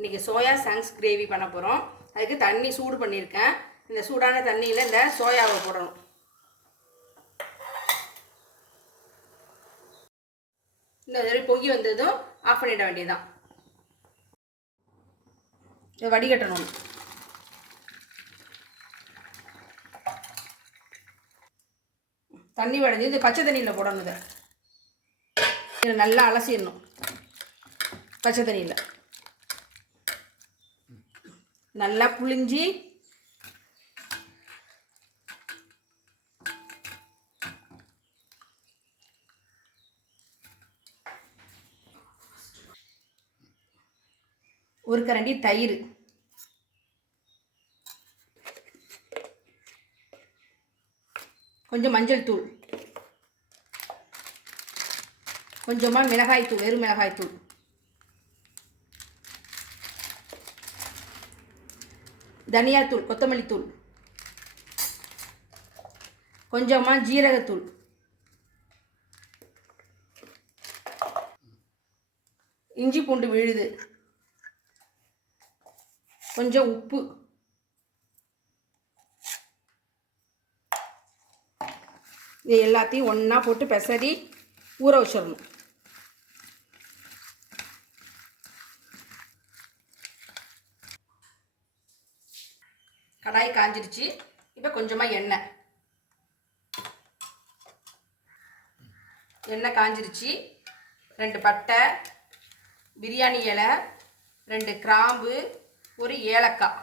இன்றைக்கி soya chunks gravy பண்ண போகிறோம். அதுக்கு தண்ணி சூடு பண்ணியிருக்கேன். இந்த சூடான தண்ணியில் இந்த சோயாவை போடணும். இந்த மாதிரி பொங்கி வந்ததும் ஆஃப் பண்ணிட வேண்டியதுதான். இதை வடிகட்டணும். தண்ணி வடைஞ்சி இந்த பச்சை தண்ணியில் போடணும். இதை நல்லா அலசிடணும். பச்சை தண்ணியில் நல்லா புளிஞ்சி ஒரு கரண்டி தயிர், கொஞ்சம் மஞ்சள் தூள், கொஞ்சமாக மிளகாய்த்தூள், வெறும் மிளகாய்த்தூள், தனியாத்தூள், கொத்தமல்லி தூள், கொஞ்சமாக ஜீரகத்தூள், இஞ்சி பூண்டு விழுது, கொஞ்சம் உப்பு, இது எல்லாத்தையும் ஒன்றா போட்டு பெசரி ஊற வச்சிடணும். கடாய் காஞ்சிருச்சு. இப்போ கொஞ்சமாக எண்ணெய் காஞ்சிருச்சு. 2 பட்டை, பிரியாணி இலை, 2 கிராம்பு, ஒரு ஏலக்காய்,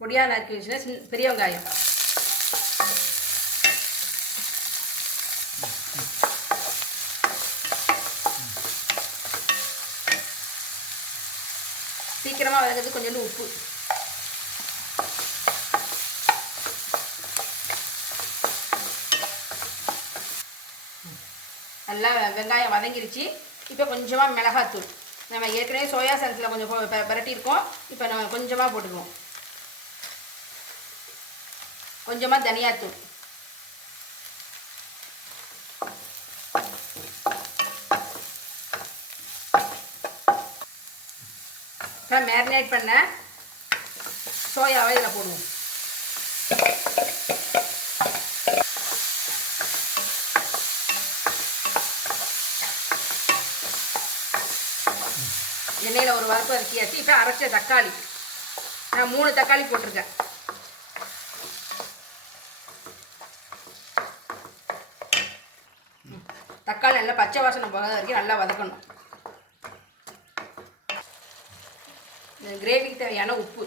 பொடியாக நறுக்கி வச்சுன்னா பெரிய வெங்காயம், சீக்கிரமாக வதங்கிறது கொஞ்சோண்டு உப்பு, நல்லா வெங்காயம் வதங்கிருச்சு. இப்போ கொஞ்சமாக மிளகாத்தூள், நம்ம ஏற்கனவே சோயா சங்க்ஸில் கொஞ்சம் பரட்டியிருக்கோம். இப்போ நம்ம கொஞ்சமாக போட்டுக்குவோம். கொஞ்சமாக தனியாத்தூள், மேரினேட் பண்ண சோயாவை இதில் போடுவோம். எண்ணெயில் ஒரு வறுப்பு வதக்கியாச்சு. இப்போ அரைச்ச தக்காளி, நான் 3 தக்காளி போட்டிருக்கேன். தக்காளி நல்லா பச்சை வாசனை போகாத வரைக்கும் நல்லா வதக்கணும். கிரேவிக்கு தேவையான உப்பு,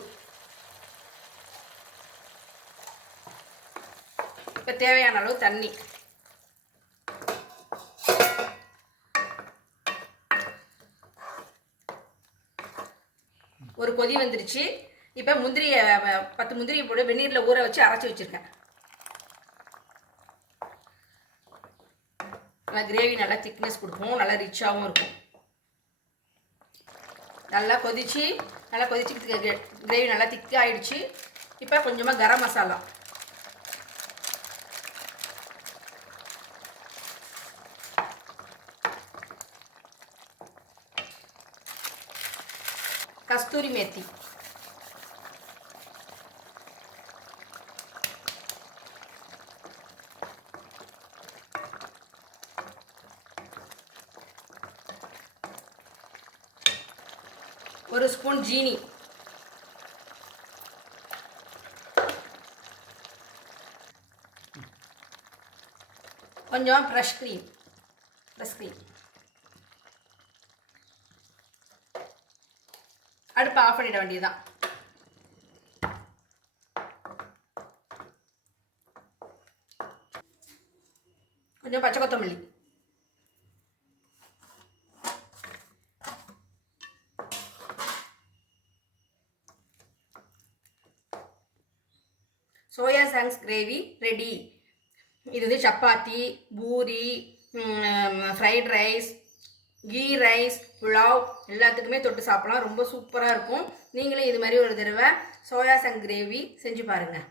இப்போ தேவையான அளவு தண்ணி, ஒரு கொதி வந்துருச்சு. இப்போ 10 முந்திரியை போட்டு வெந்நீரில் ஊற வச்சு அரைச்சி வச்சுருக்கேன். நல்லா கிரேவி நல்லா திக்னஸ் கொடுக்கும், நல்லா ரிச்சாகவும் இருக்கும். நல்லா கொதிச்சு கிரேவி நல்லா திக்காகிடுச்சு. இப்போ கொஞ்சமாக கரம் மசாலா, கஸ்தூரி மேத்தி, ஒரு ஸ்பூன் ஜீனி, கொஞ்சம் ஃப்ரெஷ் க்ரீம். அடுப்பை ஆஃப் பண்ணிட வேண்டியதுதான். கொஞ்சம் பச்சை கொத்தமல்லி, சோயா சங்க்ஸ் கிரேவி ரெடி. இது வந்து chapati, puri, fried rice, ghee rice, pulao எல்லாத்துக்குமே தொட்டு சாப்பிடலாம். ரொம்ப சூப்பராக இருக்கும். நீங்களே இது மாதிரி ஒரு தடவை சோயா சங்க்ஸ் கிரேவி செஞ்சு பாருங்கள்.